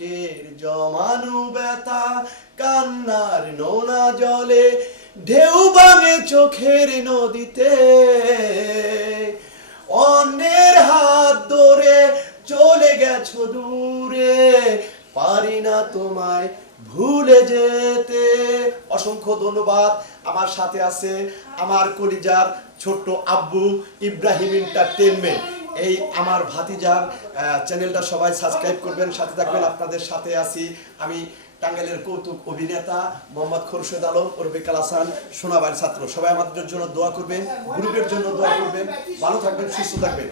বুকের জমানু ব্যথা, কান্নার নোনা জলে, ঢেউ ভাঙে চোখের নদীতে। অন্যের হাত ধরে চলে গেছো দূরে, পারি না তোমায় ভুলে যেতে। অসংখ্য ধন্যবাদ, আমার সাথে আছে আমার কলিজার ছোট্ট আব্বু ইব্রাহিম এন্টারটেনমেন্ট এই আমার ভাতিজার চ্যানেলটা সবাই সাবস্ক্রাইব করবেন, সাথে থাকবেন আপনাদের সাথে আছি আমি টাঙ্গাইলের কৌতুক অভিনেতা মোহাম্মদ খোরশেদ আলম ওরফে কালাসান সোনাবাইয়ের ছাত্র। সবাই আমাদের জন্য দোয়া করবেন, গ্রুপের জন্য দোয়া করবেন। ভালো থাকবেন, সুস্থ থাকবেন।